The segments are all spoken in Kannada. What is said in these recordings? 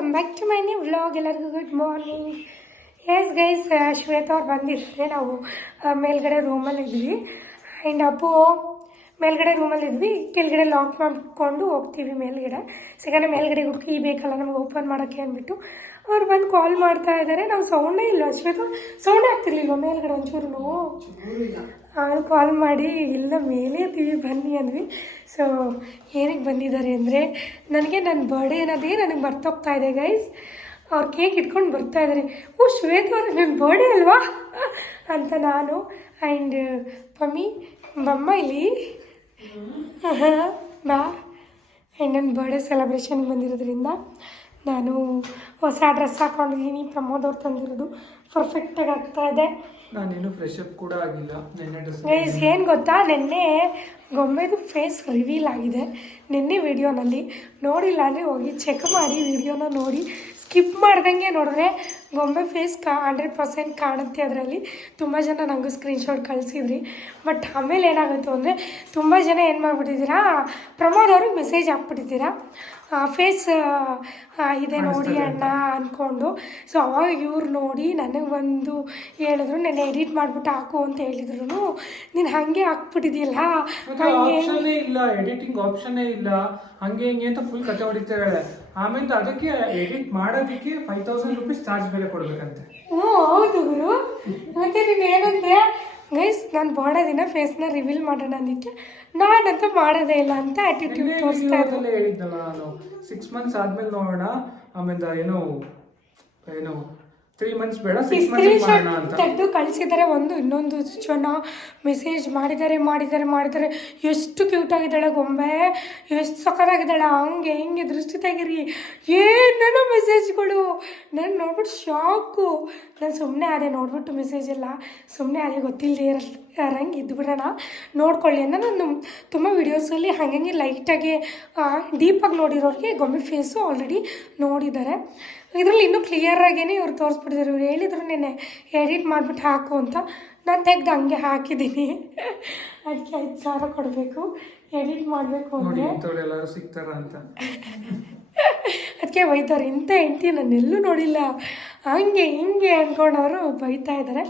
Welcome back to my new vlog ಎಲ್ಲರಿಗೂ good morning yes guys Shweta ಅವ್ರು ಬಂದಿರ್ತಾರೆ. ನಾವು ಮೇಲ್ಗಡೆ ರೂಮಲ್ಲಿ ಇದ್ವಿ. ಆ್ಯಂಡ್ ಅಪ್ಪು ಮೇಲ್ಗಡೆ ರೂಮಲ್ಲಿ ಇದ್ವಿ ಕೆಳಗಡೆ ಲಾಕ್ ಮಾಡಿಕೊಂಡು ಹೋಗ್ತೀವಿ ಮೇಲ್ಗಡೆ. ಸಿಗನೆ ಮೇಲ್ಗಡೆ ಹುಡುಕಿ ಬೇಕಲ್ಲ, ನಮಗೆ ಓಪನ್ ಮಾಡೋಕ್ಕೆ ಅಂದ್ಬಿಟ್ಟು ಅವ್ರು ಬಂದು ಕಾಲ್ ಮಾಡ್ತಾ ಇದ್ದಾರೆ ನಾವು ಸೌಂಡೇ ಇಲ್ಲ, ಅಶ್ವೇತ. ಸೌಂಡ್ ಆಗ್ತಿರ್ಲಿಲ್ವ ಮೇಲ್ಗಡೆ ಒಂಚೂರು? ಅವ್ರು ಕಾಲ್ ಮಾಡಿ, ಇಲ್ಲ, ಮೇಲೆ ಇದ್ದೀವಿ, ಬನ್ನಿ ಅಂದ್ವಿ. ಸೊ ಏನಕ್ಕೆ ಬಂದಿದ್ದಾರೆ ಅಂದರೆ, ನನಗೆ ನನ್ನ ಬರ್ಡೇ ಅನ್ನೋದೇ ನನಗೆ ಬರ್ತೋಗ್ತಾ ಇದೆ ಗೈಸ್ ಅವ್ರು ಕೇಕ್ ಇಟ್ಕೊಂಡು ಬರ್ತಾ ಇದ್ದಾರೆ ಓ, ಶ್ವೇತ ಅವ್ರಿಗೆ ನನ್ನ ಬರ್ಡೇ ಅಲ್ವಾ? ಅಂತ ನಾನು ಆ್ಯಂಡ್ ಪಮ್ಮಿ, ಬಮ್ಮ ಇಲ್ಲಿ. ಬಾ ಹೆಣ್ಣನ ನನ್ನ ಬರ್ಡೇ ಸೆಲೆಬ್ರೇಷನ್ಗೆ ಬಂದಿರೋದ್ರಿಂದ ನಾನು ಹೊಸ ಡ್ರೆಸ್ ಹಾಕೊಂಡಿದ್ದೀನಿ. ಪ್ರಮೋದ್ ಅವ್ರು ತಂದಿರೋದು ಪರ್ಫೆಕ್ಟಾಗಿ ಆಗ್ತಾ ಇದೆ. ನಾನೇನು ಫ್ರೆಶ್ ಅಪ್ ಕೂಡ ಆಗಿಲ್ಲ. ನೆನ್ನೆ ಡ್ರೆಸ್ ಏನು ಗೊತ್ತಾ? ನಿನ್ನೆ ಗೊಂಬೆದು ಫೇಸ್ ರಿವೀಲ್ ಆಗಿದೆ. ನಿನ್ನೆ ವಿಡಿಯೋನಲ್ಲಿ ನೋಡಿಲ್ಲ ಅಂದರೆ ಹೋಗಿ ಚೆಕ್ ಮಾಡಿ ವಿಡಿಯೋನ ನೋಡಿ. ಸ್ಕಿಪ್ ಮಾಡ್ದಂಗೆ ನೋಡಿದ್ರೆ ಗೊಂಬೆ ಫೇಸ್ ಕಾ ಹಂಡ್ರೆಡ್ ಪರ್ಸೆಂಟ್ ಕಾಣುತ್ತೆ ಅದರಲ್ಲಿ. ತುಂಬ ಜನ ನನಗೂ ಸ್ಕ್ರೀನ್ಶಾಟ್ ಕಳಿಸಿದ್ರಿ. ಬಟ್ ಆಮೇಲೆ ಏನಾಗುತ್ತೆ ಅಂದರೆ ತುಂಬ ಜನ ಏನು ಮಾಡಿಬಿಟ್ಟಿದ್ದೀರಾ? ಪ್ರಮೋದ್ ಅವ್ರಿಗೆ ಮೆಸೇಜ್ ಹಾಕ್ಬಿಟ್ಟಿದ್ದೀರಾ? ಫೇಸ್ ಇದೆ ನೋಡಿ ಅಣ್ಣ ಅಂದ್ಕೊಂಡು ಸೊ ಅವಾಗ ಇವ್ರು ನೋಡಿ ನನಗೆ ಬಂದು ಹೇಳಿದ್ರು ನಾನು ಎಡಿಟ್ ಮಾಡಿಬಿಟ್ಟು ಹಾಕು ಅಂತ ಹೇಳಿದ್ರು ನೀನು ಹಾಗೆ ಹಾಕ್ಬಿಟ್ಟಿದ್ದಿಲ್ಲ ಹಾಗೆ ಇಲ್ಲ ಎಡಿಟಿಂಗ್ ಆಪ್ಷನ್ನೇ ಇಲ್ಲ. ಹಂಗೆ ಹಿಂಗೆ ಅಂತ ಫುಲ್ ಕತೆ ಹೊಡಿತಾರೆ ಆಮೇಲೆ ಅದಕ್ಕೆ ಎಡಿಟ್ ಮಾಡೋದಕ್ಕೆ ಫೈವ್ ತೌಸಂಡ್ ರುಪೀಸ್ ಚಾರ್ಜ್ ಬೆಲೆ ಕೊಡ್ಬೇಕಂತೆ. ಹ್ಞೂ ಹೌದು ಗುರು. ಮತ್ತೆ ನೀನು ಏನಂದ್ರೆ ಗೈಸ್ ನಾನು ಮಾಡೋದಿನ ಫೇಸ್ನ ರಿವೀಲ್ ಮಾಡೋಣ ಅಂದಿದ್ದೆ. ನಾನಂತೂ ಮಾಡೋದೇ ಇಲ್ಲ ಅಂತ ಆ್ಯಟಿಟ್ಯೂಡ್ ತೋರಿಸ್ತಾ ಇದ್ರು ಹೇಳಿದ್ದಲ್ಲ ನಾನು. ಸಿಕ್ಸ್ ಮಂತ್ಸ್ ಆದಮೇಲೆ ನೋಡೋಣ. ಆಮೇಲೆ ಏನೋ ಏನೋ ತ್ರೀ ಮಂತ್ಸ್ ಬೇಡ ಸಿಕ್ಸ್ ಮಂತ್ಸ್ ಮಾಡೋಣ ಅಂತ. ತೆಗೆದು ಕಳಿಸಿದ್ದಾರೆ ಒಂದು ಇನ್ನೊಂದು ಜನ ಮೆಸೇಜ್ ಮಾಡಿದ್ದಾರೆ ಮಾಡಿದ್ದಾರೆ ಮಾಡಿದ್ದಾರೆ ಎಷ್ಟು ಕ್ಯೂಟ್ ಆಗಿದ್ದಾಳೆ ಗೊಂಬೆ. ಎಷ್ಟು ಸಖತ್ತಾಗಿದ್ದಾಳೆ ಹಂಗೆ ಹಿಂಗೆ ದೃಷ್ಟಿ ತೆಗಿರಿ ಏನೇನೋ ಮೆಸೇಜ್ಗಳು ನಾನು ನೋಡ್ಬಿಟ್ಟು ಶಾಕು ನಾನು ಸುಮ್ಮನೆ ಅದೇ ನೋಡ್ಬಿಟ್ಟು ಮೆಸೇಜ್ ಎಲ್ಲ. ಸುಮ್ಮನೆ ಅದೇ ಗೊತ್ತಿಲ್ಲದೆ ಇರಂಗೆ ಇದ್ಬಿಡೋಣ ನೋಡ್ಕೊಳ್ಳಿ ಅಂತ ನಾನು ತುಂಬ ವೀಡಿಯೋಸಲ್ಲಿ ಹಾಗಾಗಿ ಲೈಟಾಗಿ ಡೀಪಾಗಿ ನೋಡಿರೋರಿಗೆ ಗೊಂಬೆ ಫೇಸು ಆಲ್ರೆಡಿ ನೋಡಿದ್ದಾರೆ. ಇದರಲ್ಲಿ ಇನ್ನೂ ಕ್ಲಿಯರಾಗೇ ಇವ್ರು ತೋರಿಸ್ಬಿಟ್ಟಿದ್ದಾರೆ ಇವ್ರು ಹೇಳಿದ್ರು ನೆನೆ ಎಡಿಟ್ ಮಾಡಿಬಿಟ್ಟು ಹಾಕು ಅಂತ. ನಾನು ತೆಗ್ದು ಹಂಗೆ ಹಾಕಿದ್ದೀನಿ ಅದಕ್ಕೆ ಐದು ಸಾವಿರ ಕೊಡಬೇಕು. ಎಡಿಟ್ ಮಾಡಬೇಕು ನೋಡಿ ಅಂದರೆ ಎಲ್ಲರೂ ಸಿಗ್ತಾರ ಅಂತ. ಅದಕ್ಕೆ ಬೈತಾರೆ. ಇಂಥ ಹೆಂಡತಿ ಎಲ್ಲೂ ನೋಡಿಲ್ಲ. ಹಂಗೆ ಹಿಂಗೆ ಅಂದ್ಕೊಂಡವರು ಬೈತಾ ಇದ್ದಾರೆ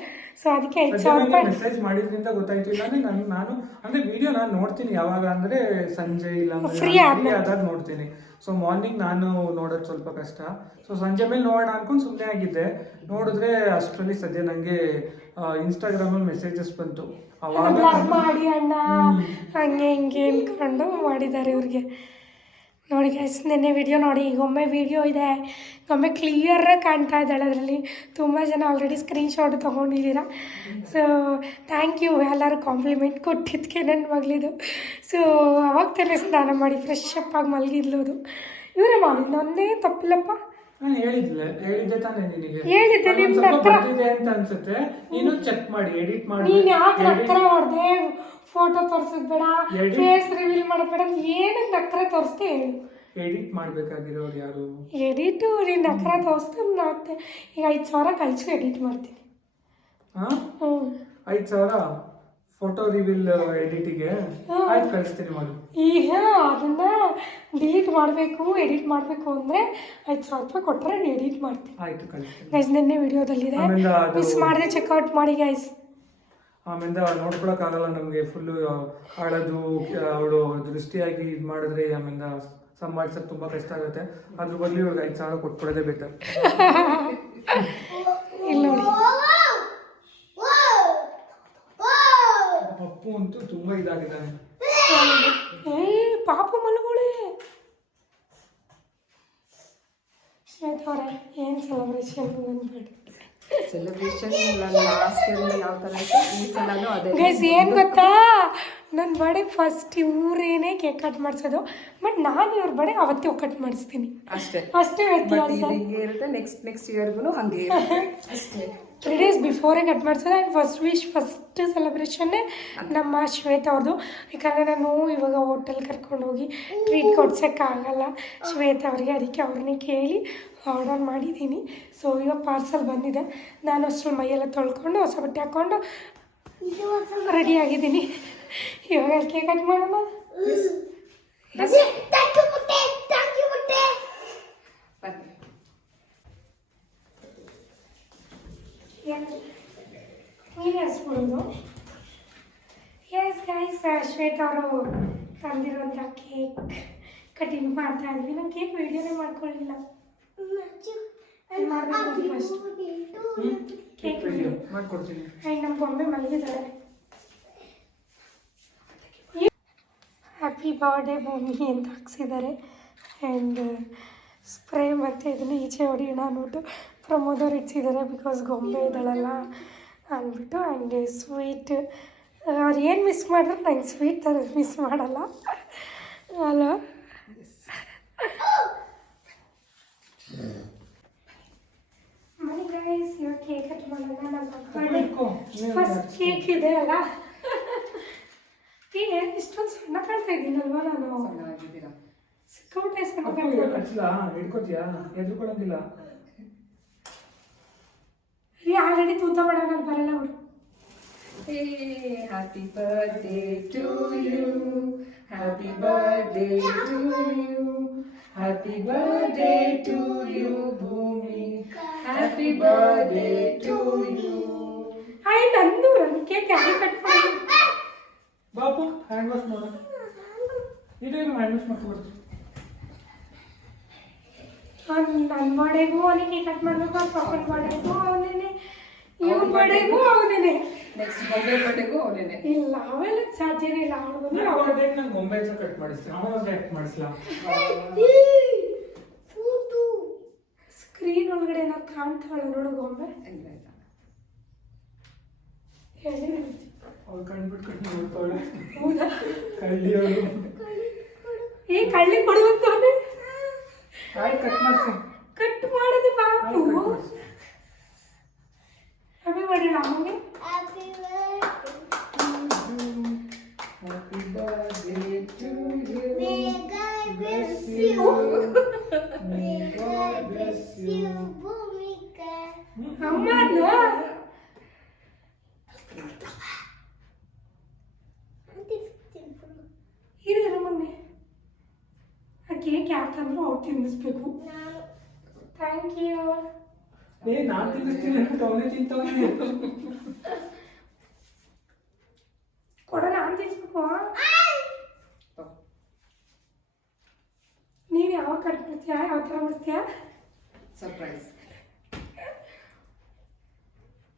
ಸೊ ಅದಕ್ಕೆ ಐದು ಸಾವಿರ ರೂಪಾಯಿ ಮೆಸೇಜ್ ಮಾಡಿದ್ರಿಂದ ಗೊತ್ತಾಯ್ತು ಇಲ್ಲ ನಾನು ನಾನು ಅಂದ್ರೆ ವಿಡಿಯೋ ನಾನು ನೋಡ್ತೀನಿ ಯಾವಾಗ. ಅಂದ್ರೆ ಸಂಜೆ ಇಲ್ಲ ಫ್ರೀ. ಆದಾಗ ನೋಡ್ತೀನಿ. ಸೊ ಮಾರ್ನಿಂಗ್ ನಾನು ನೋಡೋದು ಸ್ವಲ್ಪ ಕಷ್ಟ. ಸೊ ಸಂಜೆ ಮೇಲೆ ನೋಡೋಣ ಅನ್ಕೊಂಡು ಸುಮ್ಮನೆ ಆಗಿದ್ದೆ. ನೋಡಿದ್ರೆ ಅಷ್ಟರಲ್ಲಿ ಸದ್ಯ ನನಗೆ ಇನ್ಸ್ಟಾಗ್ರಾಮಲ್ಲಿ ಮೆಸೇಜಸ್ ಬಂತು. ಅವಾಗ ಮಾಡಿ ಅಣ್ಣ. ಹಂಗೆ ಹಿಂಗೆ ಅಂದ್ಕೊಂಡು ಮಾಡಿದ್ದಾರೆ ಇವ್ರಿಗೆ. ನೋಡಿ ಗೈಸ್ ನಿನ್ನೆ ವಿಡಿಯೋ ನೋಡಿ ಗೊಂಬೆ ವಿಡಿಯೋ ಇದೆ. ಒಮ್ಮೆ ಕ್ಲಿಯರಾಗಿ ಕಾಣ್ತಾ ಇದ್ದಾಳೆ ಅದರಲ್ಲಿ. ತುಂಬ ಜನ ಆಲ್ರೆಡಿ ಸ್ಕ್ರೀನ್ಶಾಟ್ ತೊಗೊಂಡಿದ್ದೀರಾ. ಸೊ ಥ್ಯಾಂಕ್ ಯು ಎಲ್ಲರೂ ಕಾಂಪ್ಲಿಮೆಂಟ್ ಕೊಟ್ಟಿದ್ದಕ್ಕೆ ನನ್ನ ಮಗಳಿದು. ಸೊ ಅವಾಗ ತಾನೇ ಸ್ನಾನ ಮಾಡಿ ಫ್ರೆಶ್ ಅಪ್ ಆಗಿ ಮಲಗಿದ್ಲು ಅದು. ಇವರೇ ಮಾಡಿ ನನ್ನದೇ ತಪ್ಪಿಲ್ಲಪ್ಪ ಹೇಳಿದ್ಲೆ ಹೇಳಿದ್ದೆ ತಾನೇ ನಿನಗೆ. ಹೇಳಿದ್ದೆ, ನಿಮ್ಮ ನಿಮ್ ಹತ್ರ. ಅಂತ ಅನ್ಸುತ್ತೆ. ನೀನು ಚೆಕ್ ಮಾಡಿ ಎಡಿಟ್ ಮಾಡಿ. ನೀನು ಯಾಕೆ ನಕ್ಕರ ಹೊಡೆದೆ ಫೋಟೋ ತೋರ್ಸೋದು ಬೇಡ Edit- ಫೇಸ್ ರಿವೀಲ್ ಮಾಡೋದು ಬೇಡ ಏನಕ್ಕೆ ನಕ್ರೆ ತೋರಿಸ್ದೆ ಹೇಳು ಎಡಿಟ್ ಮಾಡ್ಬೇಕಾಗಿರೋರು ಯಾರು? ಎಡಿಟು ನೀನು ನಕ್ರೆ ತೋರಿಸ್ತು ಮತ್ತೆ. ಈಗ ಐದು ಸಾವಿರ ಕಳಿಸಿ ಎಡಿಟ್ ಮಾಡ್ತೀನಿ. ಹಾ? ಹ್ಞೂ ಐದು ಸಾವಿರ ಫೋಟೋ ರಿವೀಲ್ ಎಡಿಟಿಗೆ ಆಯ್ತು ಕಳಿಸ್ತೀನಿ ಮಾಡಿ. ಈಗ ಅದನ್ನ ಡಿಲೀಟ್ ಮಾಡಬೇಕು ಎಡಿಟ್ ಮಾಡಬೇಕು ಅಂದರೆ ಐದು ಸಾವಿರ ರೂಪಾಯಿ ಕೊಟ್ಟರೆ ಎಡಿಟ್ ಮಾಡ್ತೀನಿ. ಆಯ್ತು ಕಳಿಸ್ತೀನಿ. ಗೈಸ್ ನಿನ್ನೆ ವಿಡಿಯೋದಲ್ಲಿದೆ. ಆಮೇಲೆ ಅದು- ಮಿಸ್ ಮಾಡಿದೆ ಚೆಕ್ಔಟ್ ಮಾಡಿ ಗೈಸ್ ಆಮೇಲೆ ನೋಡ್ಕೊಳಕ್ಕಾಗಲ್ಲ ನಮಗೆ ಫುಲ್ಲು ಆಳದು ಅವಳು ದೃಷ್ಟಿಯಾಗಿ ಇದು ಮಾಡಿದ್ರೆ ಆಮೇಲೆ ಸಂಭಾಳಿಸೋದು ತುಂಬ ಕಷ್ಟ ಆಗುತ್ತೆ. ಅದ್ರ ಬದಲು ಇವಾಗ ಐದು ಸಾವಿರ ಕೊಟ್ಬಿಡೋದೇ ಬೆಟರ್ ಪಪ್ಪು ಅಂತೂ ತುಂಬ ಇದಾಗಿದ್ದಾನೆ. ಪಾಪ ಮಲಗೋಳೆ. ಶ್ವೇತ ಅವರೇ ಏನು ಸೆಲೆಬ್ರೇಷನ್ ಬಂದ್ಬಿಟ್ಟು ಸೆಲೆಬ್ರೇಷನ್ ನಾನು ಲಾಸ್ಟ್ ಇಯರ್ ಯಾವ ಥರ ಇತ್ತು ಈ ಸಲನೂ ಅದೇ ಗೈಸ್ ಏನು ಗೊತ್ತಾ? ನನ್ನ ಬಡೆ ಫಸ್ಟ್ ಇವರೇನೇ ಕೇಕ್ ಕಟ್ ಮಾಡ್ಸೋದು ಬಟ್ ನಾನು ಇವ್ರ ಬಡೆ ಅವತ್ತೇ ಕಟ್ ಮಾಡಿಸ್ತೀನಿ. ಅಷ್ಟೇ. ಅಷ್ಟೇ ಬಟ್ ಇದು ಹಿಂಗೆ ಇರುತ್ತೆ ನೆಕ್ಸ್ಟ್ ನೆಕ್ಸ್ಟ್ ಇಯರ್ಗೂ ಹಂಗೆ ಇರುತ್ತೆ. ಅಷ್ಟೇ. ತ್ರೀ ಡೇಸ್ ಬಿಫೋರೇ ಕಟ್ ಮಾಡಿಸೋದು ಆ್ಯಂಡ್ ಫಸ್ಟ್ ವಿಶ್ ಫಸ್ಟ್ ಸೆಲೆಬ್ರೇಷನ್ನೇ ನಮ್ಮ ಶ್ವೇತ ಅವ್ರದ್ದು ಯಾಕಂದರೆ ನಾನು ಇವಾಗ ಹೋಟೆಲ್ ಕರ್ಕೊಂಡು ಹೋಗಿ ಟ್ರೀಟ್ ಕೊಡ್ಸೋಕ್ಕಾಗಲ್ಲ. ಶ್ವೇತ ಅವ್ರಿಗೆ ಅದಕ್ಕೆ ಅವ್ರನ್ನೇ ಕೇಳಿ ಆರ್ಡರ್ ಮಾಡಿದ್ದೀನಿ. ಸೊ ಇವಾಗ ಪಾರ್ಸಲ್ ಬಂದಿದೆ. ನಾನು ಅಷ್ಟರಲ್ಲಿ ಮೈಯೆಲ್ಲ ತೊಳ್ಕೊಂಡು ಹೊಸ ಬಟ್ಟೆ ಹಾಕ್ಕೊಂಡು ರೆಡಿ ಆಗಿದ್ದೀನಿ. ಇವಾಗ ಕೇಕ್ ಕಟ್ ಮಾಡೋಣ? ನೀನೇ ಎಸ್ ಶ್ವೇತಾ ಅವರು ತಂದಿರುವಂಥ ಕೇಕ್ ಕಟಿಂಗ್ ಮಾಡ್ತಾ ಇದ್ವಿ. ನಾನು ಕೇಕ್ ವೀಡಿಯೋನೇ ಮಾಡ್ಕೊಳ್ಳಿಲ್ಲ. ಮಾಡ್ಕೊಡ್ತೀನಿ. ನಮ್ಮ ಗೊಂಬೆ ಮಲಗಿದ್ದಾಳೆ ಹ್ಯಾಪಿ ಬರ್ಡೇ ಭೂಮಿ ಅಂತ ಹಾಕ್ಸಿದ್ದಾರೆ. ಆ್ಯಂಡ್ ಸ್ಪ್ರೇ ಮತ್ತು ಇದನ್ನು ಈಚೆ ಹೊಡಿಯೋಣ ಅಂದ್ಬಿಟ್ಟು ಪ್ರಮೋದವ್ರು ಇಟ್ಟಿದ್ದಾರೆ ಬಿಕಾಸ್ ಗೊಂಬೆ ಇದ್ದಾಳಲ್ಲ ಅಂದ್ಬಿಟ್ಟು. ಆ್ಯಂಡ್ ಸ್ವೀಟ್ ಅವ್ರು ಏನು ಮಿಸ್ ಮಾಡಿದ್ರು ನಂಗೆ ಸ್ವೀಟ್ ಥರ ಮಿಸ್ ಮಾಡಲ್ಲ. ಅಲ್ಲ ಮನೆ ಗೈಸ್ ಇವಾಗ ಕೇಕ್ ಕಟ್ ಮಾಡೋಣ ಇಟ್ಕೋ, ಫಸ್ಟ್ ಕೇಕ್ ಇದೆ ಅಲ್ಲ? ಏ ಇಷ್ಟೊಂದು ಸಣ್ಣ ಕಾಣ್ತಾ ಇದ್ದೀನಲ್ವಾ ನಾನು? ಸಿಕ್ಕಾಪಟ್ಟೆ ಸಣ್ಣ. ಕಟ್ಸಿಲ್ಲ. ಹಿಡ್ಕೋತೀಯಾ? ಎದ್ರುಕೊಳ್ಳೋದಿಲ್ಲ. ರೀ ಆಲ್ರೆಡಿ ತೂತ ಮಾಡೋಣ ಬರಲ್ಲ ಅವರು Hey, happy birthday to you. Happy birthday to you. Happy birthday to you, Bhumi. Happy birthday to you. ಆಯ್ ನಂದು ನನ್ನ ಕೇಕ್ ಯಾಕೆ ಕಟ್ ಮಾಡಿ ಬಾಪು ಹ್ಯಾಂಡ್ ವಾಶ್ ಮಾಡು ಇದೇನು ಹ್ಯಾಂಡ್ ವಾಶ್ ಮಾಡ್ಕೊಬಾರ್ದು ನನ್ನ ಬರ್ಡೇಗೂ ಅವನಿಗೆ ಕಟ್ ಮಾಡಬೇಕು ಅವ್ರ ಪಾಪನ ಬರ್ಡೇಗೂ ಅವನೇನೆ ಇವ್ರ ಬರ್ಡೇಗೂ ಅವನೇನೆ ನೆಕ್ಸ್ಟ್ ಬೊಂಬೆ ಬಟ್ಟೆಗೂ ಅವನೇನೆ ಇಲ್ಲ ಅವೆಲ್ಲ ಸಾಧ್ಯನೇ ಇಲ್ಲ. ಅವಳು ಬಂದ್ರೆ ನಾನು ಅವಳು ಡೇಟ್ ನಂಗೆ ಗೊಂಬೆ ಹತ್ರ ಕಟ್ ಮಾಡಿಸ್ತೀನಿ. ಅವನ ಆ್ಯಕ್ಟ್ ಮಾಡಿಸ್ಲಾ? ಸ್ಕ್ರೀನ್ ಒಳಗಡೆ ಏನೋ ಕಾಣ್ತಾಳೆ ನೋಡು ಗೊಂಬೆ ಇಲ್ಲ ಇಲ್ಲ ಹೇಳಿ ಅವ್ಳು ಕಂಡ್ಬಿಟ್ಟು ಕಟ್ ಮಾಡ್ತಾವಳೆ. ಹೌದಾ? ಕಳ್ಳಿ ಅವಳು. ಏ ಕಳ್ಳಿ ಕೊಡುವಂತವನೇ ಕಾಯಿ ಕಟ್ ಮಾಡ್ಸು. ಕಟ್ ಮಾಡಿದೆ ಬಾಪು ಹ್ಯಾಪಿ ಮಾಡೋಣ ನಮಗೆ ಕೇಕ್ ಯಾರು ತಂದ್ರು ಅವ್ರು ತಿನ್ನಿಸ್ಬೇಕು ಥ್ಯಾಂಕ್ ಯು ಏ ನಾನ್ ತಿನ್ನಿಸ್ತೀನಿ ಅಂದ್ಬಿಟ್ಟು ಅವನೇ ತಿಂತವನೇ ಕೊಡ ನಾನು ತಿನ್ಸ್ಬೇಕು ತಗೋ. ನೀನು ಯಾವಾಗ ಕಟ್ ಮಾಡ್ತೀಯಾ ಯಾವ ಥರ ಮಾಡ್ತೀಯಾ Surprise.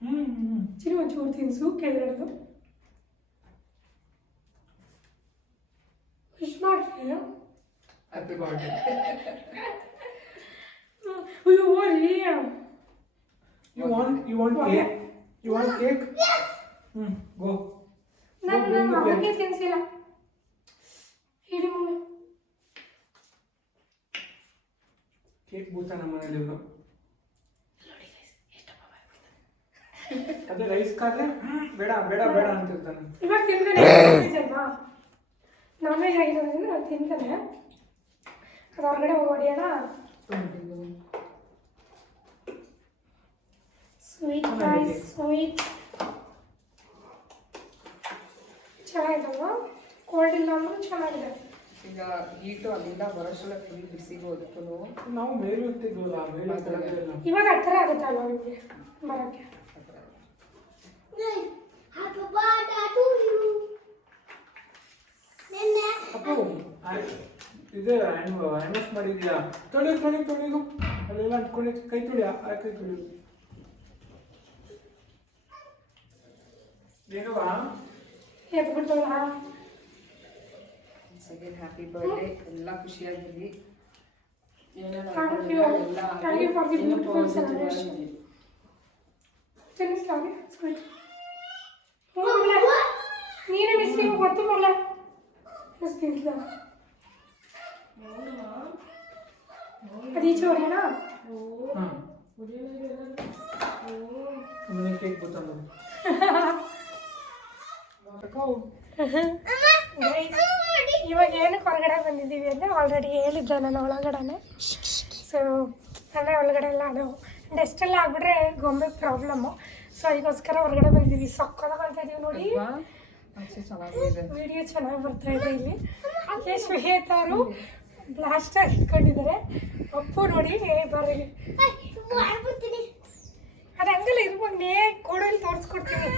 ಹ್ಮ್ ಹ್ಮ್ ಚಿರು ಒಂಚೂರು ತಿನ್ಸು ಕೆಳಗಡೆದು ವಿಶ್ ಮಾಡ್ತೀಯ ಹ್ಯಾಪಿ ಬರ್ಡೇ ಅಯ್ಯೋ ರೀ you want you want cake you want cake hmm go ನಾನು ನಮ್ಮ ಅಮ್ಮಗೆ ತಿನ್ಸಿಲ್ಲ ಹೇಳಿ ಮಮ್ಮಿ ಕೇಕ್ ಭೂತ ನಮ್ಮ ಮನೇಲಿ ಇವ್ರು. ಅದೇ ರೈಸ್ ಕಾದ್ರೆ ಬೇಡ ಬೇಡ ಬೇಡ ಅಂತಿರ್ತಾನೆ. ಇವಾಗ ತಿಂತಾನೆ ಅಲ್ವಾ? ನಾನ್ ವೆಜ್ ಆಗಿರೋದ್ರಿಂದ ಅವ್ರು ತಿಂತಾನೆ ಅದು ಹೊರಗಡೆ ಹೊಡಿಯೋಣ ಸ್ವೀಟ್ ರೈಸ್ ಸ್ವೀಟ್ ಚೆನ್ನಾಗಿದಲ್ವಾ? ಕೋಲ್ಡ್ ಇಲ್ಲ ಅಂದ್ರೂ ಚೆನ್ನಾಗಿದೆ. ಈಗ ಹೀಟು ಅಲ್ಲಿಂದ ಬರೋಷ್ಟೆಲ್ಲ ಫುಲ್ ಬಿಸಿಗೂ ಅದಕ್ಕೂ ನಾವು ಮೇಲೆ ಹೋಗ್ತಿದ್ವಲ್ಲ ಮೇಲೆ ಇವಾಗ ಹತ್ತಿರ ಆಗುತ್ತೆ ಅಲ್ವಾ ನಿಮಗೆ ಬರೋಕ್ಕೆ ಇದು ಹ್ಯಾಂಡ್ ಹ್ಯಾಂಡ್ ವಾಶ್ ಮಾಡಿದ್ಯಾ ತೊಳಿ ತೊಳಿ ತೊಳಿದು ಅಲ್ಲೆಲ್ಲ ಅಂಟ್ಕೊಂಡು ಕೈ ತೊಳಿ ಆ ಕೈ ತೊಳಿ ಏನವಾ ಎದ್ಬಿಟ್ಟಲ್ಲ ಸೆಕೆಂಡ್ ಹ್ಯಾಪಿ ಬರ್ಡೇ ಎಲ್ಲ ಖುಷಿಯಾಗಿರ್ಲಿ ಏನೇನು Thank you. Thank you for the beautiful celebration. ತಿನ್ನಿಸ್ಲಾಗೆ ಸ್ವೀಟ್ ನೀನೇ ಮಿಸ್ ಗೊತ್ತು ಮಗಳ ಮಿಸ್ ತಿನ್ನಿಸ್ಲ ಅದೀಚೆ ಹೊಡೆಯೋಣ ಹಾಂ ಮನೆ ಕೇಕ್ ಭೂತ ನೋಡಿ ಇವಾಗ ಏನಕ್ಕೆ ಹೊರಗಡೆ ಬಂದಿದ್ದೀವಿ ಅಂದರೆ ಆಲ್ರೆಡಿ ಹೇಳಿದ್ದೆ ನಾನು ಒಳಗಡೆನೆ. ಸೊ ಅಂದರೆ ಒಳಗಡೆ ಎಲ್ಲ ಅದು ಡಸ್ಟೆಲ್ಲ ಆಗ್ಬಿಟ್ರೆ ಗೊಂಬೆ ಪ್ರಾಬ್ಲಮ್ಮು ಸೊ ಅದಕ್ಕೋಸ್ಕರ ಹೊರಗಡೆ ಬಂದಿದ್ದೀವಿ. ಸಕ್ಕದಾಗ ಅಂತ ಇದೀವಿ ನೋಡಿ. ವಿಡಿಯೋ ಚೆನ್ನಾಗಿ ಬರ್ತಾ ಇದೆ ಇಲ್ಲಿ. ಅದೇ ಶ್ವೇತಾರು ಬ್ಲಾಸ್ಟರ್ ಇಟ್ಕೊಂಡಿದ್ದಾರೆ. ಅಪ್ಪು ನೋಡಿ. ಬರ್ರಿ. ಅದು ಹಂಗಲ್ಲ ಇರ್ಬೋದು. ನೇ ಕೊಡಲ್ಲಿ ತೋರಿಸ್ಕೊಡ್ತೀನಿ.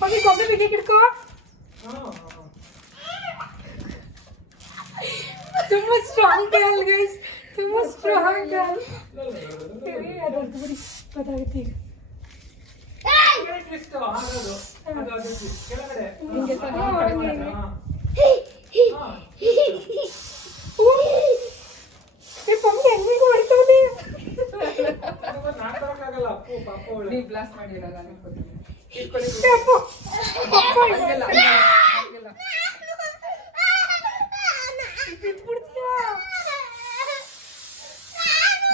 ಹೋಗಿ ಗೊಂಬೆ ಬಿಗಿ ಹಿಡ್ಕೋ ತುಂಬಾ ಸ್ಟ್ರಾಂಗ್ ಗರ್ಲ್ ಗೈಸ್ ತುಂಬಾ ಸ್ಟ್ರಾಂಗ್ ಗರ್ಲ್ ಬರೀ ಗೊತ್ತಾಗುತ್ತೆ ಈಗ ಹಿಂಗೆ ನೀವು ಬ್ಲಾಸ್ಟ್ ಮಾಡಿರಲ್ಲ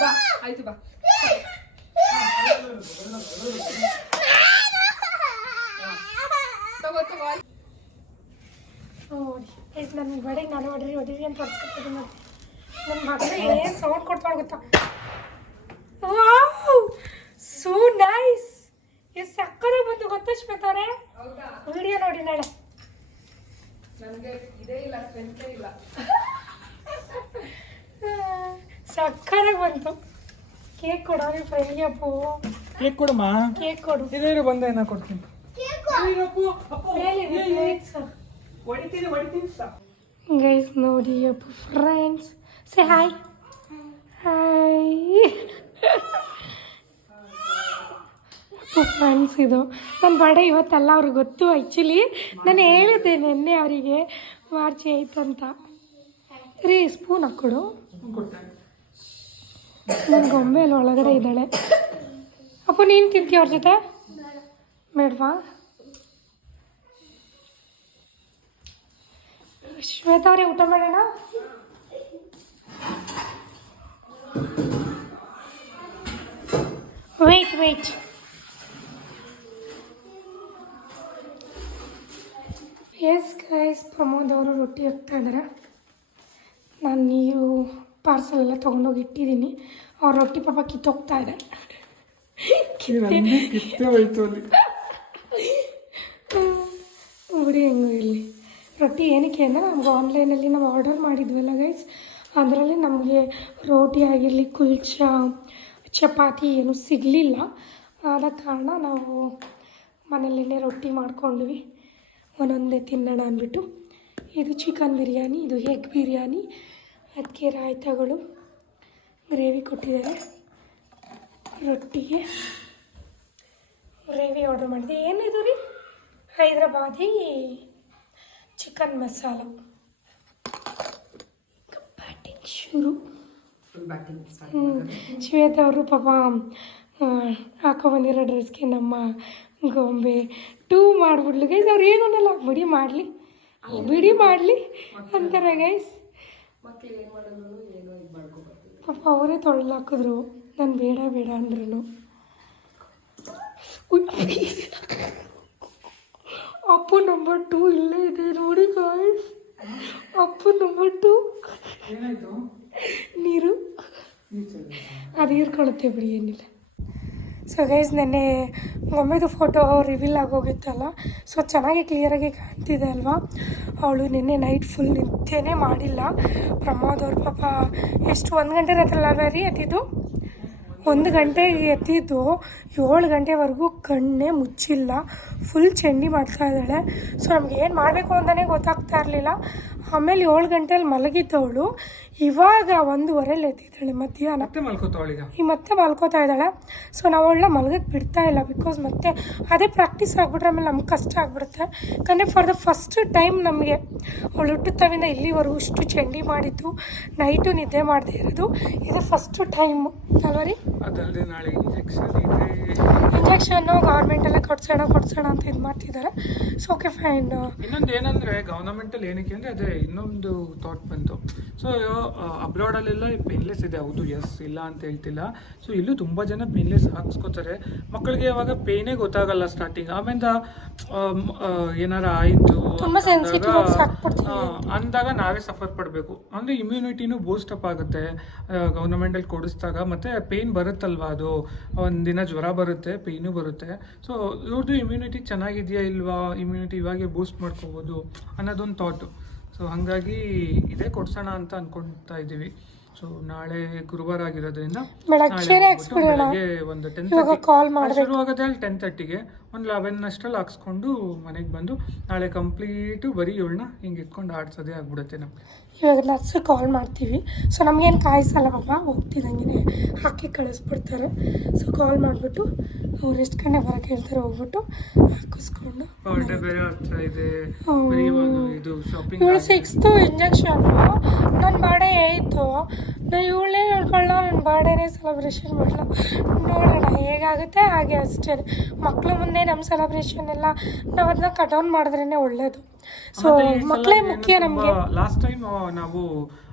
ಬಾ ಆಯ್ತು ಬಾ. ತಗೋ ತಗೋ ಆಯ್ತು. ನೋಡಿ ನನ್ನ ಬಡಿಗೆ ನಾನು ಹೊಡಿರಿ ಹೊಡಿರಿ ಅಂತ ಹೊಡ್ಸ್ಕೊತೀನಿ ನನ್ನ ಮಗಳು ಏನು ಸೌಂಡ್ ಕೊಡ್ತಾಳೆ ಗೊತ್ತಾ? ವಾವ್ ಸೋ ನೈಸ್ ಎಷ್ಟು ಸಕ್ಕರೆ ಬಂತು ಗೊತ್ತಾ ಶ್ವೇತಾರೆ ವಿಡಿಯೋ ನೋಡಿ ನಾಳೆ. ನನಗೆ ಇದೇ ಇಲ್ಲ ಸ್ಟ್ರೆಂತೇ ಇಲ್ಲ. ಸಕ್ಕರೆ ಬಂತು. ಕೇಕ್ ಕೊಡಿ ಫ್ರೆಂಡ್ಗೆ ಅಪ್ಪು ಕೇಕ್ ಕೊಡಮ್ಮ ಕೇಕ್ ಕೊಡು. ಇದೇ ಬಂದ ಏನ ಕೊಡ್ತೀನಿ. ಗೈಸ್ ನೋಡಿ ಅಪ್ಪ friends say hi hi friends ಇದು ನನ್ನ ಬರ್ಡೇ ಇವತ್ತಲ್ಲ ಅವ್ರಿಗೆ ಗೊತ್ತು ಆ್ಯಕ್ಚುಲಿ ನಾನು ಹೇಳಿದ್ದೆ ನಿನ್ನೆ ಅವರಿಗೆ, ಮಾರ್ಚ್ ಏಯ್ತ್ ಅಂತ. ರೀ ಸ್ಪೂನ್ ಹಾಕ್ಕೊಡು. ನನ್ನ ಗೊಂಬೆ ಅಲ್ಲಿ ಒಳಗಡೆ ಇದ್ದಾಳೆ. ಅಪ್ಪ, ನೀನು ತಿಂತೀಯ ಅವ್ರ ಜೊತೆ? ಬೇಡವಾ? ಶ್ವೇತಾ ಊಟ ಮಾಡೋಣ? Wait wait. Yes guys Pramod ಅವರು ರೊಟ್ಟಿ ಹಾಕ್ತಾ ಇದ್ದಾರೆ ನಾನು ನೀರು ಪಾರ್ಸಲ್ ಎಲ್ಲ ತೊಗೊಂಡೋಗಿ ಇಟ್ಟಿದ್ದೀನಿ. ಅವ್ರ ರೊಟ್ಟಿ ಪಾಪ ಕಿತ್ತೋಗ್ತಾ ಇದೆ. ಬಿಡಿ ಹೆಂಗೂ ಇರಲಿ. ರೊಟ್ಟಿ ಏನಕ್ಕೆ ಅಂದರೆ ನಮ್ಗೆ ಆನ್ಲೈನಲ್ಲಿ ನಾವು ಆರ್ಡರ್ ಮಾಡಿದ್ವಲ್ಲ ಗೈಸ್ ಅದರಲ್ಲಿ ನಮಗೆ ರೋಟಿ ಆಗಿರಲಿ ಕುಲ್ಚ ಚಪಾತಿ ಏನು ಸಿಗಲಿಲ್ಲ. ಆದ ಕಾರಣ ನಾವು ಮನೆಯಲ್ಲೇ ರೊಟ್ಟಿ ಮಾಡ್ಕೊಂಡ್ವಿ. ಒಂದೊಂದೇ ತಿನ್ನೋಣ ಅಂದ್ಬಿಟ್ಟು. ಇದು ಚಿಕನ್ ಬಿರಿಯಾನಿ, ಇದು ಎಗ್ ಬಿರಿಯಾನಿ ಅದಕ್ಕೆ ರಾಯ್ತಗಳು ಗ್ರೇವಿ ಕೊಟ್ಟಿದ್ದಾರೆ. ರೊಟ್ಟಿಗೆ ಗ್ರೇವಿ ಆರ್ಡರ್ ಮಾಡಿದೆ ಏನಿದು ರೀ? ಹೈದ್ರಾಬಾದಿ ಚಿಕನ್ ಮಸಾಲ ಬ್ಯಾಟಿಂಗ್ ಶುರು. ಶ್ವೇತಾ ಅವರು ಪಾಪ ಹಾಕೋ ಬಂದಿರೋ ಡ್ರೆಸ್ಗೆ ನಮ್ಮ ಗೊಂಬೆ ಟೂ ಮಾಡಿಬಿಡ್ಲಿ. ಗೈಸ್ ಅವ್ರು ಏನು ಅನ್ನಲ್ಲ. ಬಿಡಿ ಮಾಡಲಿ. ಬಿಡಿ ಮಾಡಲಿ. ಅಂತಾರೆ ಗೈಸ್ ಪಾಪ ಅವರೇ ತೊಳ್ದು ಹಾಕಿದ್ರು ನಾನು ಬೇಡ ಬೇಡ ಅಂದ್ರು ಅಪ್ಪು ನಂಬರ್ ಟೂ ಇಲ್ಲೇ ಇದೆ ನೋಡಿ ಗಾಯ್ಸ್ ಅಪ್ಪು ನಂಬರ್ ಟೂ ನೀರು? ಅದು ಹೀರ್ಕೊಳ್ಳುತ್ತೆ ಬಿಡಿ, ಏನಿಲ್ಲ. ಸೊ ಗೈಸ್ ನೆನ್ನೆ ಒಮ್ಮೆದು ಫೋಟೋ ರಿವೀಲ್ ಆಗೋಗಿತ್ತಲ್ಲ? ಸೊ ಚೆನ್ನಾಗಿ ಕ್ಲಿಯರಾಗಿ ಕಾಣ್ತಿದೆ ಅಲ್ವಾ? ಅವಳು ನಿನ್ನೆ ನೈಟ್ ಫುಲ್ ನಿದ್ದೆನೇ ಮಾಡಿಲ್ಲ. ಪ್ರಮೋದ್ ಅವ್ರ ಪಾಪ ಎಷ್ಟು, ಒಂದು ಗಂಟೆ ಹತ್ರಲ್ಲ ರೀ ಎತ್ತಿದ್ದು? ಒಂದು ಗಂಟೆ ಎತ್ತಿದ್ದು, ಏಳು ಗಂಟೆವರೆಗೂ ಕಣ್ಣೇ ಮುಚ್ಚಿಲ್ಲ. ಫುಲ್ ಚಂಡಿ ಮಾಡ್ತಾ ಇದ್ದಾಳೆ. ಸೊ ನಮ್ಗೆ ಏನು ಮಾಡಬೇಕು ಅಂತಲೇ ಗೊತ್ತಾಗ್ತಾ ಇರಲಿಲ್ಲ. ಆಮೇಲೆ ಏಳು ಗಂಟೆಯಲ್ಲಿ ಮಲಗಿದ್ದವಳು. ಇವಾಗ ಒಂದೂವರೆಲಿ ಎದ್ದಿದ್ದಾಳೆ ಮಧ್ಯಾಹ್ನ. ಈ ಮತ್ತೆ ಮಲ್ಕೋತಾ ಇದ್ದಾಳೆ. ಸೊ ನಾವು ಅವಳನ್ನ ಮಲಗಕ್ಕೆ ಬಿಡ್ತಾ ಇಲ್ಲ ಬಿಕಾಸ್ ಮತ್ತೆ ಅದೇ ಪ್ರಾಕ್ಟೀಸ್ ಆಗಿಬಿಟ್ರೆ ಆಮೇಲೆ ನಮ್ಗೆ ಕಷ್ಟ ಆಗಿಬಿಡುತ್ತೆ. ಯಾಕಂದರೆ ಫಾರ್ ದ ಫಸ್ಟ್ ಟೈಮ್ ನಮಗೆ ಅವಳು ಹುಟ್ಟುತ್ತವಿಂದ ತವಿಂದ ಇಲ್ಲಿವರೆಗೂ ಇಷ್ಟು ಚಂಡಿ ಮಾಡಿದ್ದು ನೈಟು ನಿದ್ದೆ ಮಾಡದೇ ಇರೋದು. ಇದು ಫಸ್ಟ್ ಟೈಮು ಅಲ್ವಾ ರೀ? ಇಂಜೆಕ್ಷನ್ ಇಂಜೆಕ್ಷನ್ನು ಗೌರ್ಮೆಂಟಲ್ಲೇ ಕೊಡ್ಸೋಣ ಕೊಡ್ಸೋಣ ಅಂತ ಇದು ಮಾಡ್ತಿದ್ದಾರೆ. ಸೊ ಓಕೆ ಫೈನ್ ಇನ್ನೊಂದು ಏನಂದ್ರೆ ಗವರ್ನಮೆಂಟಲ್ಲಿ ಏನಕ್ಕೆ ಅಂದ್ರೆ ಅದೇ ಇನ್ನೊಂದು ಥಾಟ್ ಬಂತು. ಸೊ ಅಬ್ರಾಡಲ್ಲೆಲ್ಲ ಪೇನ್ಲೆಸ್ ಇದೆ. ಹೌದು ಎಸ್ ಇಲ್ಲ ಅಂತ ಹೇಳ್ತಿಲ್ಲ. ಸೊ ಇಲ್ಲೂ ತುಂಬ ಜನ ಪೇನ್ಲೆಸ್ ಹಾಕ್ಸ್ಕೋತಾರೆ. ಮಕ್ಕಳಿಗೆ ಅವಾಗ ಪೇನೇ ಗೊತ್ತಾಗಲ್ಲ ಸ್ಟಾರ್ಟಿಂಗ್ ಆಮೇಲೆ ಏನಾರ ಆಯಿತು. ಅಂದಾಗ ನಾವೇ ಸಫರ್ ಪಡಬೇಕು. ಅಂದರೆ ಇಮ್ಯುನಿಟಿನೂ ಬೂಸ್ಟ್ ಅಪ್ ಆಗುತ್ತೆ. ಗೌರ್ಮೆಂಟಲ್ಲಿ ಕೊಡಿಸ್ದಾಗ. ಮತ್ತು ಪೇಯ್ನ್ ಬರುತ್ತಲ್ವಾ ಅದು? ಒಂದಿನ ಜ್ವರ ಬರುತ್ತೆ ಪೇಯ್ನು ಬರುತ್ತೆ. ಸೊ ಇವ್ರದ್ದು ಇಮ್ಯುನಿಟಿ ಚೆನ್ನಾಗಿದೆಯಾ ಇಲ್ವಾ? ಇಮ್ಯುನಿಟಿ ಇವಾಗೆ ಬೂಸ್ಟ್ ಮಾಡ್ಕೋಬೋದು ಅನ್ನೋದೊಂದು ಥಾಟು ಸೊ ಹಾಗಾಗಿ ಇದೇ ಕೊಡ್ಸೋಣ ಅಂತ ಅನ್ಕೊಂತಾ ಇದ್ದೀವಿ ಸೊ ನಾಳೆ ಗುರುವಾರ ಆಗಿರೋದ್ರಿಂದ. ಬೆಳಗ್ಗೆ ಒಂದು ಟೆನ್ ಇವಾಗ call ಮಾಡ್ಬೇಕು. ಶುರು ಆಗೋದೇ ಅಲ್ಲಿ ಟೆನ್ ತರ್ಟಿಗೆ ಒಂದು ಲೆವೆನ್ ಅಷ್ಟರಲ್ಲಿ ಹಾಕ್ಸ್ಕೊಂಡು ಮನೆಗೆ ಬಂದು ನಾಳೆ ಕಂಪ್ಲೀಟು ಬರೀ ಇವಳನ್ನ ಹಿಂಗೆ ಇಟ್ಕೊಂಡು ಆಡ್ಸೋದೇ ಆಗ್ಬಿಡುತ್ತೆ ನಮಗೆ ಇವಾಗ ನರ್ಸ್ ಕಾಲ್ ಮಾಡ್ತೀವಿ. ಸೊ ನಮಗೇನು ಕಾಯಿಸಲ್ಲ ಪಾಪ ಹೋಗ್ತಿದ್ದಂಗೆ ಹಾಕಿ ಕಳಿಸ್ಬಿಡ್ತಾರೆ. ಸೊ ಕಾಲ್ ಮಾಡಿಬಿಟ್ಟು ಅವ್ರು ಎಷ್ಟು ಗಂಟೆ ಬರೋಕ್ಕೆ ಹೇಳ್ತಾರೆ ಹೋಗ್ಬಿಟ್ಟು ಹಾಕಿಸ್ಕೊಂಡು ಇವಳು ಸಿಕ್ಸ್ತು ಇಂಜೆಕ್ಷನ್ ನನ್ನ ಬಾಡೇ ಏಯ್ತು. ನಾನು ಇವಳೇ ನೋಡ್ಕೊಳ್ಳ ನನ್ನ ಬರ್ಡೇನೇ ಸೆಲೆಬ್ರೇಷನ್ ಮಾಡಲ್ಲ ನೋಡೋಣ ಹೇಗಾಗುತ್ತೆ? ಹಾಗೆ ಅಷ್ಟೇ. ಮಕ್ಕಳು ಮುಂದೆ ನಮ್ಮ ಸೆಲೆಬ್ರೇಷನ್ ಎಲ್ಲ ನಾವು ಅದನ್ನ ಕಟ್ ಡೌನ್ ಮಾಡಿದ್ರೇ ಒಳ್ಳೇದು. ಸೊ ಮಕ್ಕಳೇ ಮುಖ್ಯ ನಮಗೆ. ಲಾಸ್ಟ್ ಟೈಮ್ ನಾವು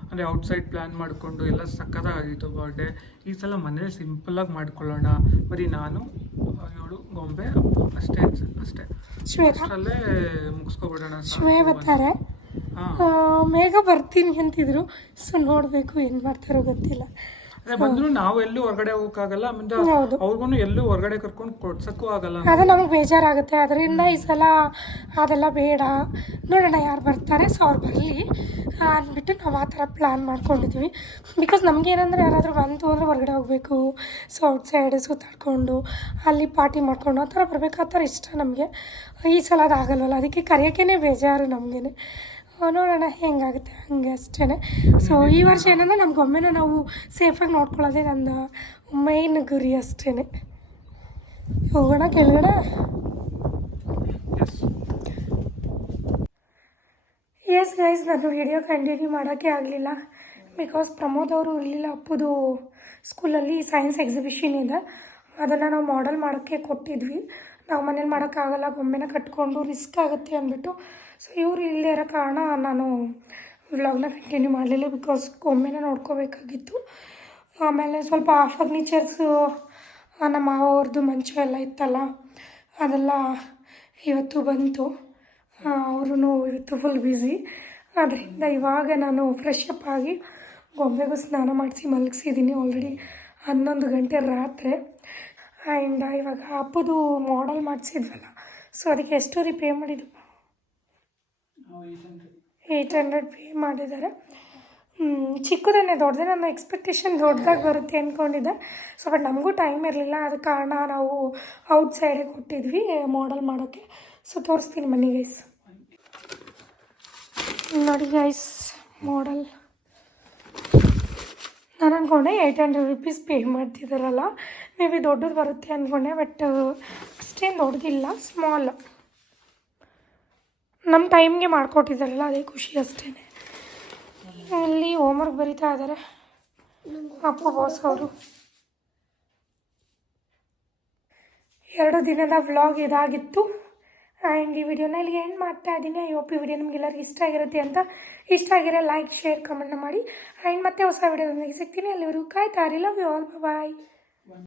ಅಂದರೆ ಔಟ್ಸೈಡ್ ಪ್ಲ್ಯಾನ್ ಮಾಡಿಕೊಂಡು ಎಲ್ಲ ಸಕ್ಕತ್ತಾಗಿತ್ತು ಬರ್ಡೇ ಈ ಸಲ ಮನೇಲಿ ಸಿಂಪಲ್ಲಾಗಿ ಮಾಡ್ಕೊಳ್ಳೋಣ. ಬರೀ ನಾನು ಇವಳು ಗೊಂಬೆ ಅಪ್ಪು ಅಷ್ಟೇ ಅಷ್ಟೇ. ಶ್ವೇತಾ? ಮುಗಿಸ್ಕೊಬಿಡೋಣ ಶ್ವೇ ಬರ್ತಾರೆ. ಬೇಗ ಬರ್ತೀನಿ ಅಂತಿದ್ರು. ಸೊ ನೋಡಬೇಕು ಏನು ಮಾಡ್ತಾರೋ ಗೊತ್ತಿಲ್ಲ. ಅದೇ ಬಂದ್ರು ನಾವು ಎಲ್ಲೂ ಹೊರಗಡೆ ಹೋಗಕ್ಕಾಗಲ್ಲ ಆಮೇಲೆ ಹೌದು. ಅವ್ರಿಗೂ ಎಲ್ಲೂ ಹೊರಗಡೆ ಕರ್ಕೊಂಡು ಕೊಡ್ಸಕ್ಕೂ ಆಗಲ್ಲ ಅದು ನಮಗೆ ಬೇಜಾರಾಗುತ್ತೆ. ಅದರಿಂದ ಈ ಸಲ ಅದೆಲ್ಲ ಬೇಡ. ನೋಡೋಣ ಯಾರು ಬರ್ತಾರೆ ಸೊ ಅವ್ರು ಬರಲಿ. ಅಂದ್ಬಿಟ್ಟು ನಾವು ಆ ಥರ ಪ್ಲ್ಯಾನ್ ಮಾಡ್ಕೊಂಡಿದ್ವಿ. ಬಿಕಾಸ್ ನಮಗೇನಂದ್ರೆ ಯಾರಾದರೂ ಬಂತು ಅಂದರೆ ಹೊರಗಡೆ ಹೋಗಬೇಕು ಸೊ ಔಟ್ಸೈಡ್ ಸುತ್ತಾಡ್ಕೊಂಡು ಅಲ್ಲಿ ಪಾರ್ಟಿ ಮಾಡ್ಕೊಂಡು ಆ ಥರ ಬರಬೇಕು. ಆ ಥರ ಇಷ್ಟ ನಮಗೆ. ಈ ಸಲ ಅದಾಗಲ್ವಲ್ಲ ಅದಕ್ಕೆ ಕರೆಯೋಕ್ಕೇ ಬೇಜಾರು ನಮಗೇನೆ. ನೋಡೋಣ ಹೆಂಗಾಗುತ್ತೆ ಹಂಗೆ ಅಷ್ಟೇ ಸೊ ಈ ವರ್ಷ ಏನಂದ್ರೆ ನಮ್ಮ ಗೊಮ್ಮೆನ ನಾವು ಸೇಫಾಗಿ ನೋಡ್ಕೊಳ್ಳೋದೇ ನನ್ನ ಮೈನ್ ಗುರಿ ಅಷ್ಟೇ ಹೋಗೋಣ ಕೆಳಗಡೆ? ಎಸ್ ಎಸ್ ಗೈಸ್ ನಾನು ವಿಡಿಯೋ ಕಂಟಿನ್ಯೂ ಮಾಡೋಕ್ಕೆ ಆಗಲಿಲ್ಲ. ಬಿಕಾಸ್ ಪ್ರಮೋದ್ ಅವರು ಇರಲಿಲ್ಲ ಅಪ್ಪದು ಸ್ಕೂಲಲ್ಲಿ ಸೈನ್ಸ್ ಎಕ್ಸಿಬಿಷನ್ ಇದೆ. ಅದನ್ನು ನಾವು ಮಾಡಲ್ ಮಾಡೋಕ್ಕೆ ಕೊಟ್ಟಿದ್ವಿ. ನಾವು ಮನೇಲಿ ಮಾಡೋಕ್ಕಾಗಲ್ಲ ಗೊಂಬೆನ ಕಟ್ಕೊಂಡು ರಿಸ್ಕ್ ಆಗುತ್ತೆ ಅಂದ್ಬಿಟ್ಟು ಸೊ ಇವರು ಇಲ್ಲದೇ ಇರೋ ಕಾರಣ ನಾನು ವ್ಲಾಗ್ನ ಕಂಟಿನ್ಯೂ ಮಾಡಲಿಲ್ಲ ಬಿಕಾಸ್ ಗೊಂಬೆನ ನೋಡ್ಕೋಬೇಕಾಗಿತ್ತು. ಆಮೇಲೆ ಸ್ವಲ್ಪ ಫರ್ನಿಚರ್ಸು ನಮ್ಮ ಮಾವವ್ರದ್ದು ಮಂಚ ಎಲ್ಲ ಇತ್ತಲ್ಲ, ಅದೆಲ್ಲ ಇವತ್ತು ಬಂತು. ಅವರು ಇವತ್ತು ಫುಲ್ ಬ್ಯುಸಿ ಅದರಿಂದ ಇವಾಗ ನಾನು ಫ್ರೆಶ್ ಅಪ್ ಆಗಿ ಗೊಂಬೆಗೂ ಸ್ನಾನ ಮಾಡಿಸಿ ಮಲಗಿಸಿದ್ದೀನಿ ಆಲ್ರೆಡಿ ಹನ್ನೊಂದು ಗಂಟೆ ರಾತ್ರಿ. ಆ್ಯಂಡ್ ಇವಾಗ ಅಪ್ಪದು ಮಾಡಲ್ ಮಾಡಿಸಿದ್ವಲ್ಲ ಸೊ ಅದಕ್ಕೆ ಎಷ್ಟು ಪೇ ಮಾಡಿದ್ದು? ಏಯ್ಟ್ ಹಂಡ್ರೆಡ್ ಪೇ ಮಾಡಿದ್ದಾರೆ. ಚಿಕ್ಕದನ್ನೇ ದೊಡ್ಡದೇ ನನ್ನ ಎಕ್ಸ್ಪೆಕ್ಟೇಷನ್ ದೊಡ್ಡದಾಗಿ ಬರುತ್ತೆ ಅಂದ್ಕೊಂಡಿದ್ದೆ ಸೊ ಬಟ್ ನಮಗೂ ಟೈಮ್ ಇರಲಿಲ್ಲ. ಅದ ಕಾರಣ ನಾವು ಔಟ್ ಸೈಡೇ ಕೊಟ್ಟಿದ್ವಿ ಮಾಡಲ್ ಮಾಡೋಕ್ಕೆ ಸೊ ತೋರಿಸ್ತೀನಿ ಮನಿ ಗೈಸ್ ನೋಡಿ ಗೈಸ್ ಮಾಡಲ್ ನಾನು ಅಂದ್ಕೊಂಡೆ ಏಯ್ಟ್ ಹಂಡ್ರೆಡ್ ರುಪೀಸ್ ಪೇ ಮಾಡ್ತಿದ್ದಾರಲ್ಲ ಮೇ ಬಿ ದೊಡ್ಡದು ಬರುತ್ತೆ ಅಂದ್ಕೊಂಡೆ ಬಟ್ ಅಷ್ಟೇನು ದೊಡ್ಡದಿಲ್ಲ ಸ್ಮಾಲ್ ನಮ್ಮ ಟೈಮ್ಗೆ ಮಾಡಿಕೊಟ್ಟಿದ್ದಾರಲ್ಲ, ಅದೇ ಖುಷಿ ಅಷ್ಟೇ ಇಲ್ಲಿ ಹೋಮ್ವರ್ಕ್ ಬರಿತಾ ಇದ್ದಾರೆ ಅಪ್ಪು ಬಾಸ್ ಅವರು. ಎರಡು ದಿನದ ವ್ಲಾಗ್ ಇದಾಗಿತ್ತು. ಆ್ಯಂಡ್ ಈ ವಿಡಿಯೋನ ಇಲ್ಲಿ ಎಂಡ್ ಮಾಡ್ತಾ ಇದ್ದೀನಿ. ಐ ಹೋಪ್ ಈ ವಿಡಿಯೋ ನಿಮಗೆಲ್ಲರಿಗೂ ಇಷ್ಟ ಆಗಿರುತ್ತೆ ಅಂತ. ಇಷ್ಟ ಆಗಿರೋ ಲೈಕ್ ಶೇರ್ ಕಮೆಂಟ್ನ ಮಾಡಿ. ಆ್ಯಂಡ್ ಮತ್ತೆ ಹೊಸ ವಿಡಿಯೋದೊಂದಿಗೆ ಸಿಗ್ತೀನಿ. ಅಲ್ಲಿವರೆಗೂ ಕಾಯ್ತಾ ಲವ್ ಯು ಆಲ್ ಬಾಯ್